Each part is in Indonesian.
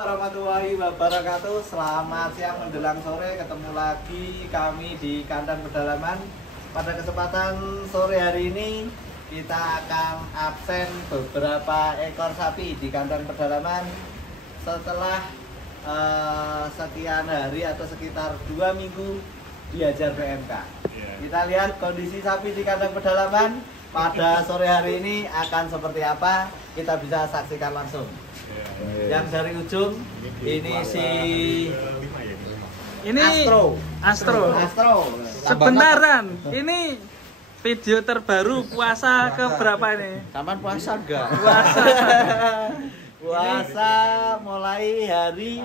Warahmatullahi wabarakatuh. Selamat siang menjelang sore, ketemu lagi kami di kandang pedalaman. Pada kesempatan sore hari ini kita akan absen beberapa ekor sapi di kandang pedalaman setelah sekian hari atau sekitar 2 minggu diajar PMK. Kita lihat kondisi sapi di kandang pedalaman pada sore hari ini akan seperti apa, kita bisa saksikan langsung. Yang dari ujung ini si Astro. Sebenarnya ini video terbaru puasa ke berapa ini? Taman puasa enggak? Puasa. Puasa mulai hari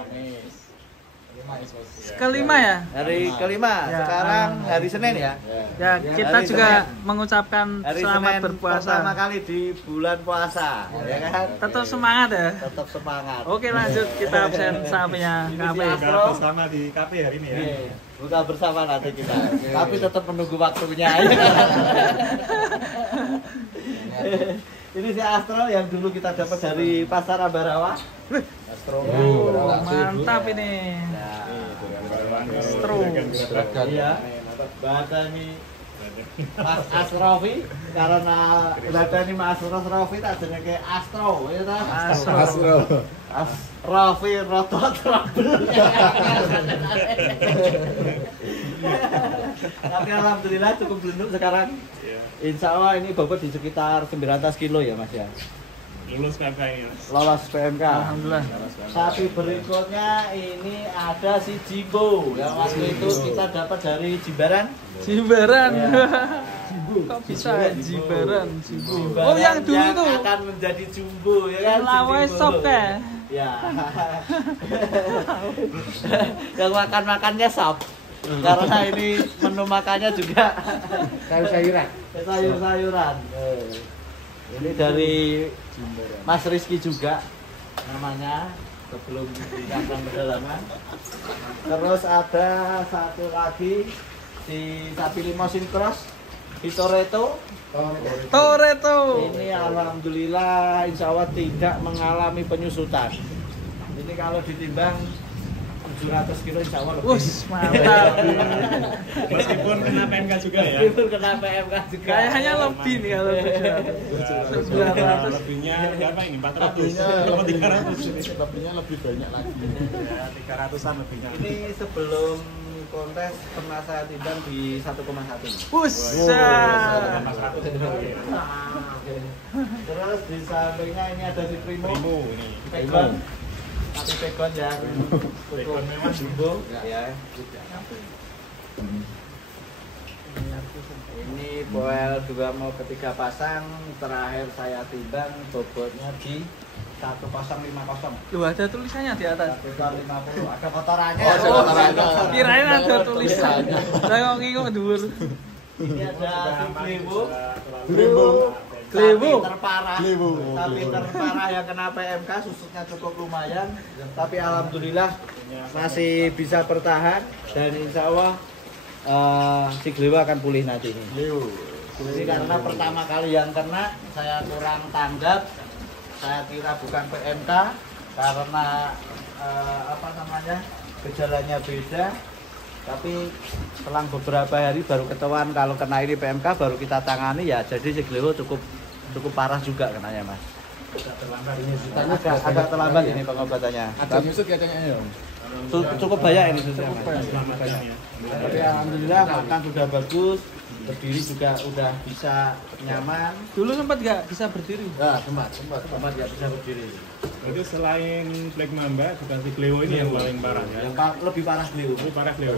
kelima ya? Hari kelima. Ya. Sekarang hari Senin ya. Ya, kita hari juga Senin. mengucapkan Hari selamat Senin berpuasa. pertama kali di bulan puasa, ya kan? Tetap semangat ya. Tetap semangat. Oke, lanjut kita absen sapinya Ini KP. si Astro. Buka bersama di KP hari ini ya. Buka bersama nanti kita. Tapi tetap menunggu waktunya. Ini si Astro yang dulu kita dapat dari pasar Ambarawa. Astro. Mantap ini. Astro. Iya. Bahasa ini Mas Asrofi, karena bahasa ini Mas Asrofi tak jenenge Astro, ya ta? Asrofi roto trouble. Tapi alhamdulillah cukup belum sekarang. Insya Allah ini bobot di sekitar 900 kilo ya Mas ya. Lulus PMK ini. Lolos PMK. Alhamdulillah. Sapi berikutnya ini ada si Jimbo yang waktu itu kita dapat dari Jimbaran. Jimbaran. Ya. Kok bisa Jimbaran? Jimbaran Oh, yang dulu yang itu. akan menjadi Jumbo ya kan? Si Lawai Jimbo. sop ya. Ya. Yang makan-makannya sop. Karena ini menu makannya juga sayur-sayuran. Ini dari Mas Rizky juga namanya, sebelum di kandang pedalaman. Terus ada satu lagi si sapi limosin cross di Toretto. Ini alhamdulillah insya Allah tidak mengalami penyusutan. Ini kalau ditimbang 700 kilo insya Allah lebih. Mantap. Meskipun kena PMK juga ya. Meskipun kena PMK juga. Kayaknya lebih nih kalau 700. Lebihnya berapa ini? 400 atau 300? Lebihnya lebih banyak lagi. 300-an lebihnya. Ini sebelum kontes pernah saya timbang di 1,1. Buset. Terus di sampingnya ini ada si Primo ini. Pegon. Tapi pegon yang cukup memang jumbo ya. Ini Boel 2 mau ketiga pasang, terakhir saya timbang bobotnya di 1050. Loh, ada tulisannya di atas. 150. Ada kotorannya. Oh, ada kotorannya. Kirain ada tulisannya. Lah kok ngikut dhuwur. Ini ada si Klewu. Sapi terparah yang kena PMK, susutnya cukup lumayan, tapi alhamdulillah masih bisa bertahan dan insya Allah si Klewu akan pulih nanti ini. Jadi karena pertama kali yang kena saya kurang tanggap, saya kira bukan PMK karena gejalanya beda. Tapi selang beberapa hari baru ketahuan kalau kena ini PMK, baru kita tangani ya. Jadi si Klewu cukup parah juga kenanya Mas. Agak terlambat ini pengobatannya. Ada nyusut katanya ya. Cukup banyak ini susah. Tapi alhamdulillah makan sudah bagus, berdiri juga udah bisa nyaman. Dulu sempat nggak bisa berdiri. Ya, sempat. Nggak bisa berdiri. Itu selain Black Mamba, bukan si Cleo ini yang paling parah ya. Yang lebih parah Klewu. Lebih parah Cleo.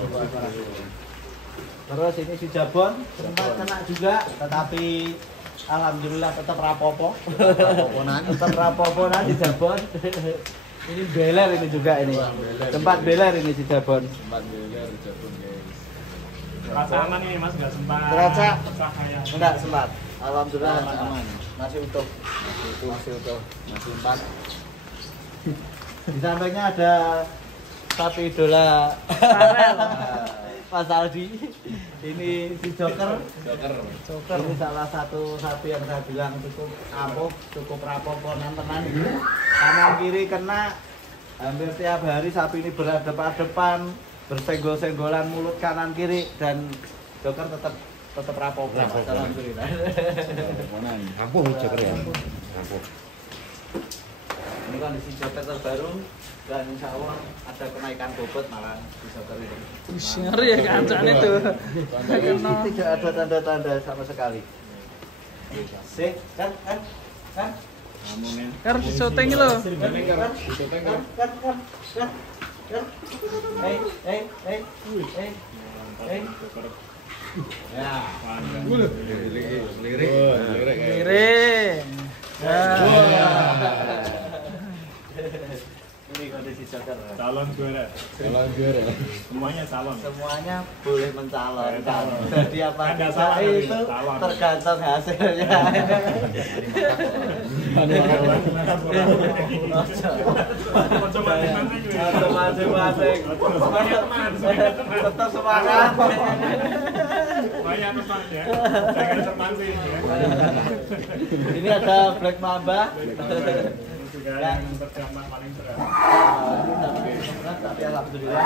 Terus ini si Jabon sempat kena juga, tetapi alhamdulillah tetap rapopo. Tetap rapoponan di Jabon. Ini beler ini juga ini. Tempat beler ini si Jabon. Rasa aman ini Mas, nggak sempat. Terasa pecah kayak. enggak sempat. Alhamdulillah aman. Masih utuh. Masih utuh. Masih 4. Di sampingnya ada sapi idola Mas Aldi. Ini si Joker. Ini salah satu sapi yang saya bilang cukup ampuh, cukup rapoponan tenan ini. Kanan kiri kena, Hampir tiap hari sapi ini berhadapan-hadapan, bersenggol-senggolan mulut kanan kiri dan dokter tetap rapopo. Alhamdulillah. Ampuh joker ya. Ampuh. Ini kondisi joker terbaru dan insya Allah ada kenaikan bobot malah di joker ini. Ngeri ya kancane tuh. Tidak ada tanda-tanda sama sekali. Sik, kan. Kar syuting lho. Ya. Lirik. Ini kondisi joker. Calon juara. Semuanya calon. Semuanya boleh mencalonkan. Calon. Jadi apa Kan nggak kita salah itu calon. tergantung hasilnya. Masing-masing. Tetap semangat. Banyak teman ya. Jangan terpancing ya. Ini ada Black Mamba. Juga yang tergambar paling berat. Tapi alhamdulillah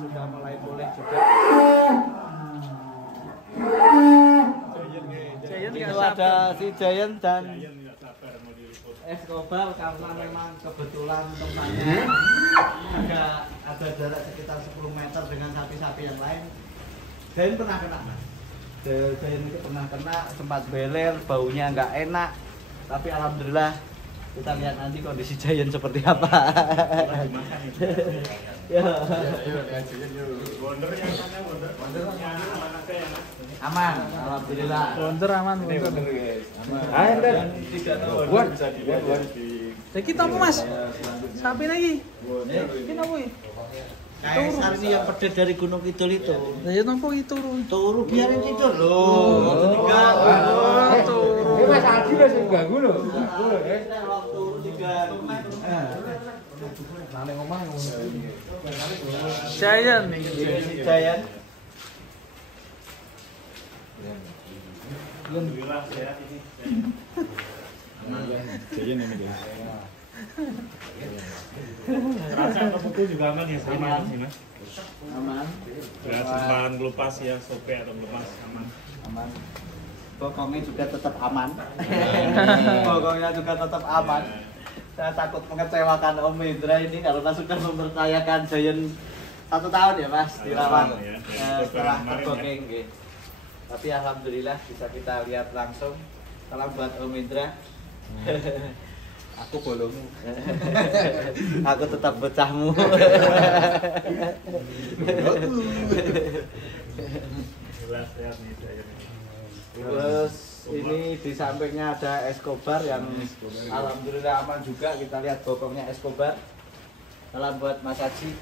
sudah mulai pulih juga. Giant Itu nggak ada sabar. si Giant dan Kalian nggak sabar mau diliput. Escobar karena memang kebetulan tempatnya ada jarak sekitar 10 meter dengan sapi-sapi yang lain. Giant pernah kena, Mas. Giant itu pernah kena, sempat beler, baunya nggak enak. Tapi alhamdulillah kita lihat nanti kondisi Giant seperti apa. Dimakan itu. Ya. Wonder yang mana Wonder? Wondernya mana saya? Aman, alhamdulillah. Wonder aman, wonder. Ayo, Dan. Tidak tahu Buat. bisa Lagi apa Mas? Sapi lagi. Ini apa ya? KSR ini yang pedet dari Gunung Kidul itu. Lah ya nopo iki turun. Turu biarin tidur loh. Diganggu. Oh, turun. Ini Mas Adi lho sing ganggu lho. Waktu 3 Nang omah ngono. Giant. Giant. Alhamdulillah sehat ini. Jajan ini dia. Rasa atau pukul juga aman ya sama sih Mas. Aman. Berat sembahan melupas ya sope atau melepas aman. Aman. Bokongnya juga tetap aman. Bokongnya juga tetap aman. Saya takut mengecewakan Om Indra ini karena sudah mempercayakan Giant 1 tahun ya Mas dirawat Ya, setelah kemarin ya. terbokeng. Tapi alhamdulillah bisa kita lihat langsung. Salam buat Om Indra. Aku bolongmu. Aku tetap bocahmu. Jelas sehat nih saya. Terus ini di sampingnya ada Escobar yang alhamdulillah aman juga. Kita lihat bokongnya Escobar. Salam buat Mas Haji.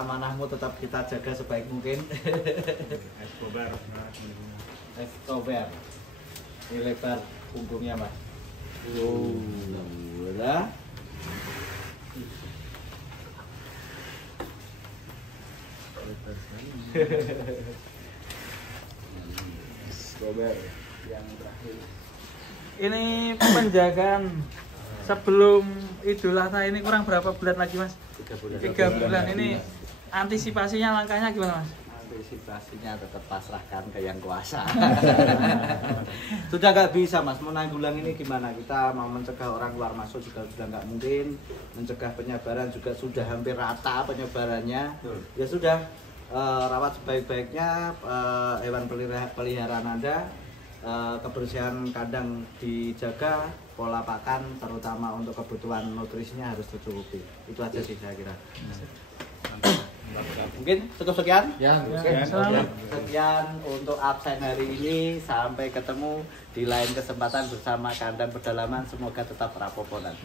Amanahmu tetap kita jaga sebaik mungkin. Escobar. Escobar. Ini lebar punggungnya Mas. Alhamdulillah. Escobar. Yang terakhir. Ini penjagaan sebelum Idul Adha ini kurang berapa bulan lagi Mas? 3 bulan. Ini antisipasinya langkahnya gimana Mas? Antisipasinya tetap pasrahkan ke yang kuasa. Sudah nggak bisa Mas, mau nanggulang ini gimana? Kita mau mencegah orang keluar masuk juga sudah nggak mungkin, mencegah penyebaran juga sudah hampir rata penyebarannya. Ya sudah, rawat sebaik-baiknya hewan peliharaan Anda, kebersihan kandang dijaga, pola pakan terutama untuk kebutuhan nutrisinya harus tercukupi. Itu aja sih saya kira. Mungkin cukup sekian. Ya, Selamat. Sekian untuk absen hari ini. Sampai ketemu di lain kesempatan bersama Kandang Pedalaman. Semoga tetap rapoponan.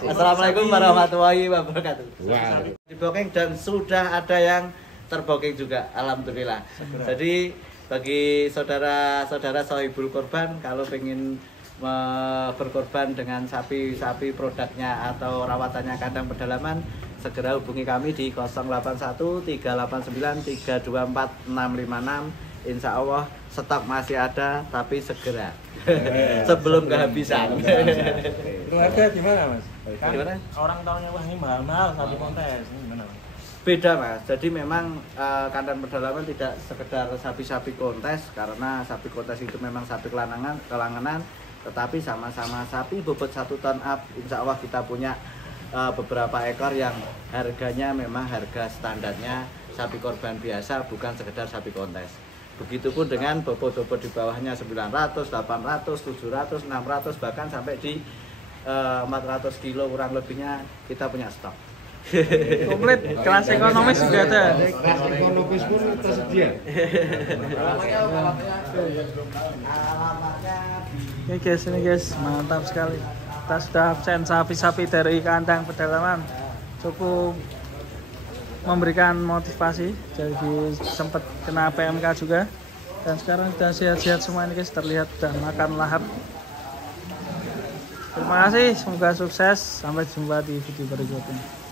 Assalamualaikum warahmatullahi wabarakatuh. Wow. Dibooking dan sudah ada yang terbooking juga. Alhamdulillah. Jadi bagi saudara-saudara sohibul korban kalau pengen berkorban dengan sapi-sapi produknya atau rawatannya Kandang Pedalaman, segera hubungi kami di 081 389 324 656. insya Allah stok masih ada, tapi segera sebelum kehabisan. Keluarga gimana Mas? Kan Gimana? orang tahunya wah ini mahal-mahal sapi kontes. Ini gimana Mas? Beda Mas, jadi memang kandang pedalaman tidak sekedar sapi-sapi kontes, karena sapi kontes itu memang sapi kelanganan, tetapi sama-sama sapi bobot 1 ton up. Insya Allah kita punya beberapa ekor yang harganya memang harga standarnya sapi korban biasa, bukan sekedar sapi kontes. Begitupun dengan bobot-bobot di bawahnya 900, 800, 700, 600, bahkan sampai di 400 kilo kurang lebihnya kita punya stok. Komplit, kelas ekonomis juga ada. Kelas ekonomis pun tersedia. Oke guys, ini guys, mantap sekali. Kita sudah absen sapi-sapi dari kandang pedalaman. Cukup memberikan motivasi, jadi sempat kena PMK juga. Dan sekarang sudah sehat-sehat semua ini guys, terlihat sudah makan lahap. Terima kasih, semoga sukses. Sampai jumpa di video berikutnya.